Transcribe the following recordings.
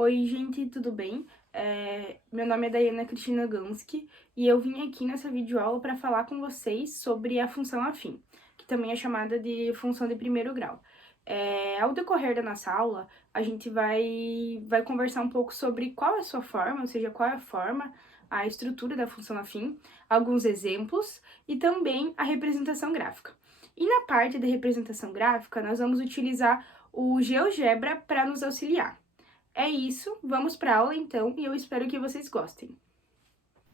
Oi, gente, tudo bem? Meu nome é Daiana Cristina Gansky e eu vim aqui nessa videoaula para falar com vocês sobre a função afim, que também é chamada de função de primeiro grau. Ao decorrer da nossa aula, a gente vai conversar um pouco sobre qual é a sua forma, ou seja, qual é a forma, a estrutura da função afim, alguns exemplos e também a representação gráfica. E na parte de representação gráfica, nós vamos utilizar o GeoGebra para nos auxiliar. É isso, vamos para a aula então e eu espero que vocês gostem.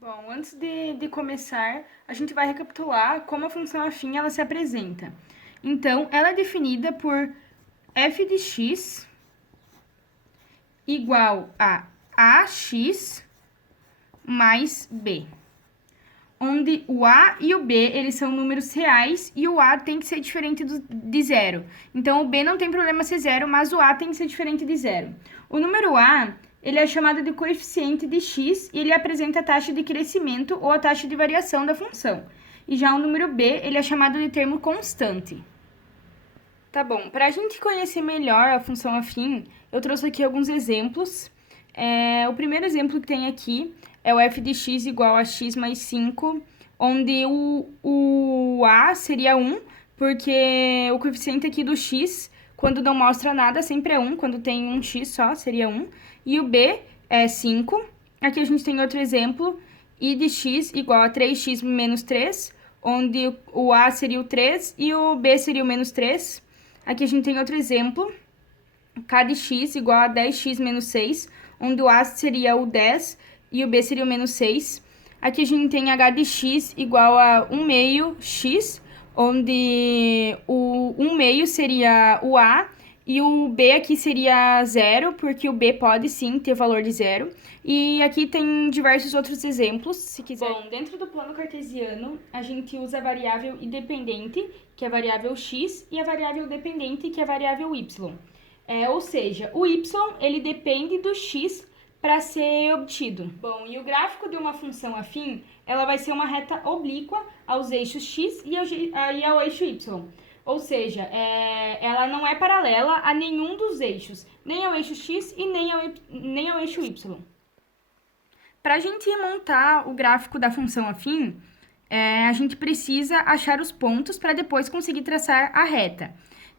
Bom, antes de começar, a gente vai recapitular como a função afim ela se apresenta. Então, ela é definida por f de x igual a ax mais b, onde o a e o b eles são números reais e o a tem que ser diferente de zero. Então, o b não tem problema ser zero, mas o a tem que ser diferente de zero. O número a ele é chamado de coeficiente de x e ele apresenta a taxa de crescimento ou a taxa de variação da função. E já o número b ele é chamado de termo constante. Tá bom, para a gente conhecer melhor a função afim, eu trouxe aqui alguns exemplos. O primeiro exemplo que tem aqui é o f de x igual a x mais 5, onde o a seria 1, porque o coeficiente aqui do x, quando não mostra nada, sempre é 1, quando tem um x só, seria 1. E o b é 5. Aqui a gente tem outro exemplo, i de x igual a 3x menos 3, onde o a seria o 3 e o b seria o menos 3. Aqui a gente tem outro exemplo, k de x igual a 10x menos 6, onde o a seria o 10 e o b seria o menos 6. Aqui a gente tem h de x igual a 1 meio x, onde o 1 meio seria o a e o b aqui seria 0, porque o b pode sim ter valor de 0. E aqui tem diversos outros exemplos, se quiser. Bom, dentro do plano cartesiano, a gente usa a variável independente, que é a variável x, e a variável dependente, que é a variável y. Ou seja, o y ele depende do x para ser obtido. Bom, e o gráfico de uma função afim, ela vai ser uma reta oblíqua aos eixos x e ao eixo y. Ou seja, ela não é paralela a nenhum dos eixos, nem ao eixo x e nem ao eixo y. Para a gente montar o gráfico da função afim, a gente precisa achar os pontos para depois conseguir traçar a reta.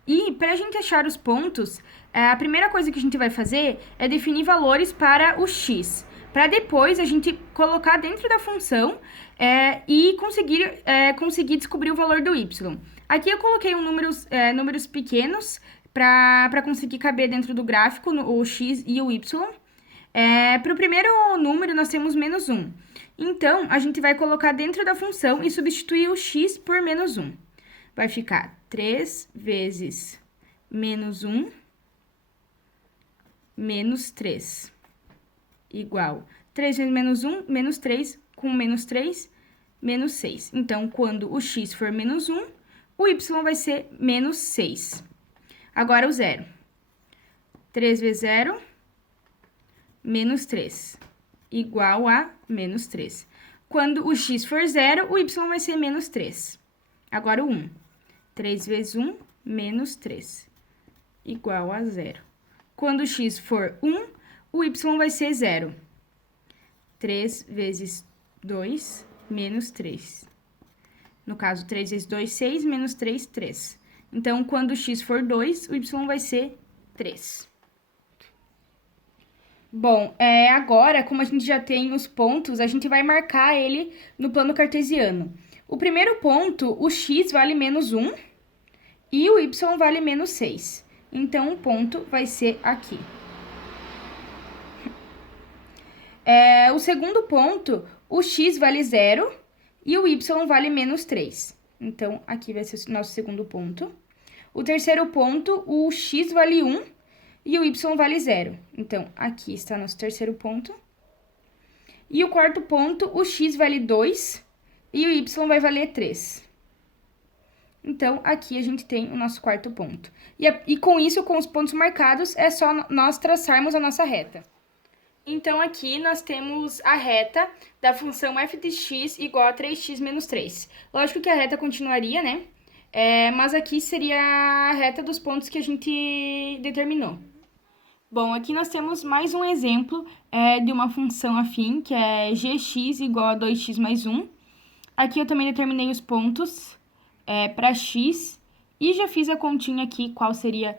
E para a gente achar os pontos, a primeira coisa que a gente vai fazer é definir valores para o x, para depois a gente colocar dentro da função e conseguir descobrir o valor do y. Aqui eu coloquei números pequenos para conseguir caber dentro do gráfico o x e o y. Para o primeiro número, nós temos menos 1. Então, a gente vai colocar dentro da função e substituir o x por menos 1. Vai ficar 3 vezes menos 1 menos 3 igual 3 vezes menos 3 com menos 3, menos 6. Então, quando o x for menos 1, o y vai ser menos 6. Agora o zero. 3 vezes 0, menos 3, igual a menos 3. Quando o x for 0, o y vai ser menos 3. Agora o 1. 3 vezes 1, menos 3, igual a 0. Quando o x for 1, o y vai ser 0. 3 vezes 2, menos 3. No caso, 3 vezes 2, 6, menos 3, 3. Então, quando o x for 2, o y vai ser 3. Bom, agora, como a gente já tem os pontos, a gente vai marcar ele no plano cartesiano. O primeiro ponto, o x vale menos 1 e o y vale menos 6. Então, o ponto vai ser aqui. O segundo ponto, o x vale 0 e o y vale menos 3. Então, aqui vai ser o nosso segundo ponto. O terceiro ponto, o x vale 1 e o y vale 0. Então, aqui está nosso terceiro ponto. E o quarto ponto, o x vale 2 e o y vai valer 3. Então, aqui a gente tem o nosso quarto ponto. E com isso, com os pontos marcados, é só nós traçarmos a nossa reta. Então, aqui nós temos a reta da função f de x igual a 3x menos 3. Lógico que a reta continuaria, né? Mas aqui seria a reta dos pontos que a gente determinou. Bom, aqui nós temos mais um exemplo de uma função afim, que é gx igual a 2x mais 1. Aqui eu também determinei os pontos para x e já fiz a continha aqui, qual seria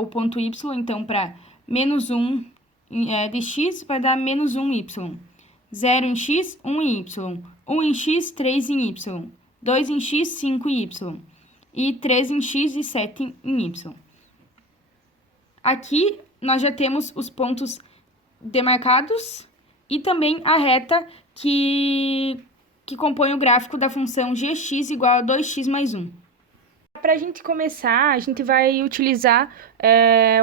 o ponto y. Então, para menos 1 de x vai dar menos 1y. 0 em x, 1 em y. 1 em x, 3 em y. 2 em x, 5 em y. E 3 em x e 7 em y. Aqui nós já temos os pontos demarcados e também a reta que compõe o gráfico da função gx igual a 2x mais 1. Para a gente começar, a gente vai utilizar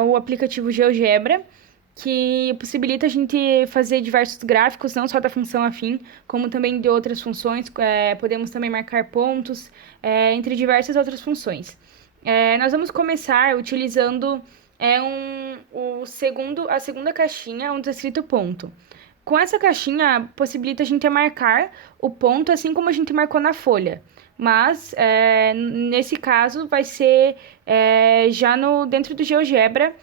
o aplicativo GeoGebra, que possibilita a gente fazer diversos gráficos, não só da função afim, como também de outras funções. Podemos também marcar pontos, entre diversas outras funções. Nós vamos começar utilizando a segunda caixinha, onde está escrito ponto. Com essa caixinha, possibilita a gente marcar o ponto, assim como a gente marcou na folha. Mas, nesse caso, vai ser já dentro do GeoGebra,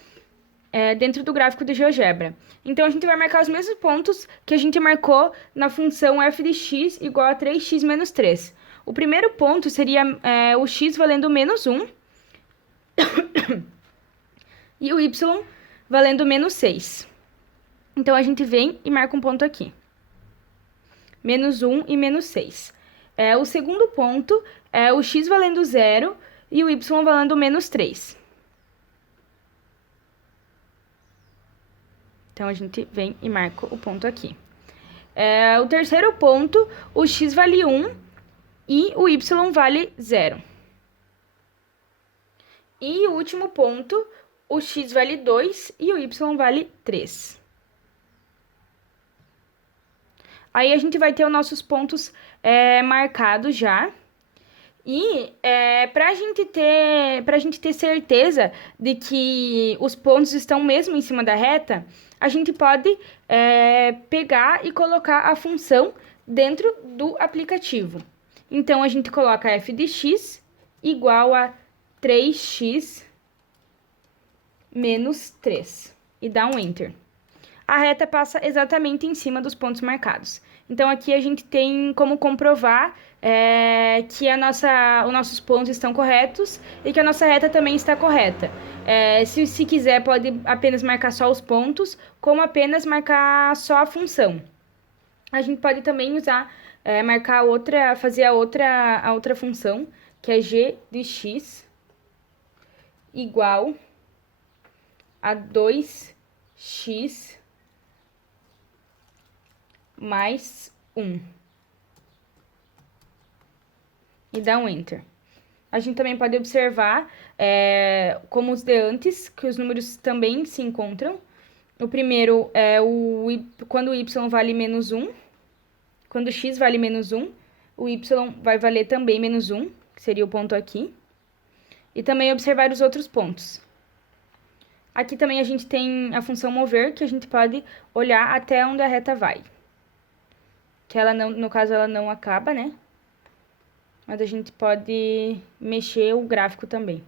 dentro do gráfico do GeoGebra. Então, a gente vai marcar os mesmos pontos que a gente marcou na função f de x igual a 3x menos 3. O primeiro ponto seria o x valendo menos 1 e o y valendo menos 6. Então, a gente vem e marca um ponto aqui. Menos 1 e menos 6. O segundo ponto é o x valendo 0 e o y valendo menos 3. Então, a gente vem e marca o ponto aqui. O terceiro ponto, o x vale 1 e o y vale 0. E o último ponto, o x vale 2 e o y vale 3. Aí, a gente vai ter os nossos pontos marcados já. E para a gente ter certeza de que os pontos estão mesmo em cima da reta, a gente pode pegar e colocar a função dentro do aplicativo. Então, a gente coloca f de x igual a 3x menos 3 e dá um Enter. A reta passa exatamente em cima dos pontos marcados. Então, aqui a gente tem como comprovar que os nossos pontos estão corretos e que a nossa reta também está correta. Se quiser, pode apenas marcar só os pontos, como apenas marcar só a função. A gente pode também usar, fazer a outra função, que é g de x igual a 2x mais 1. E dá um Enter. A gente também pode observar, como os de antes, que os números também se encontram. O primeiro é quando o y vale menos 1. Quando o x vale menos 1, o y vai valer também menos 1, que seria o ponto aqui. E também observar os outros pontos. Aqui também a gente tem a função mover, que a gente pode olhar até onde a reta vai. Que ela não, no caso, ela não acaba, né? Mas a gente pode mexer o gráfico também.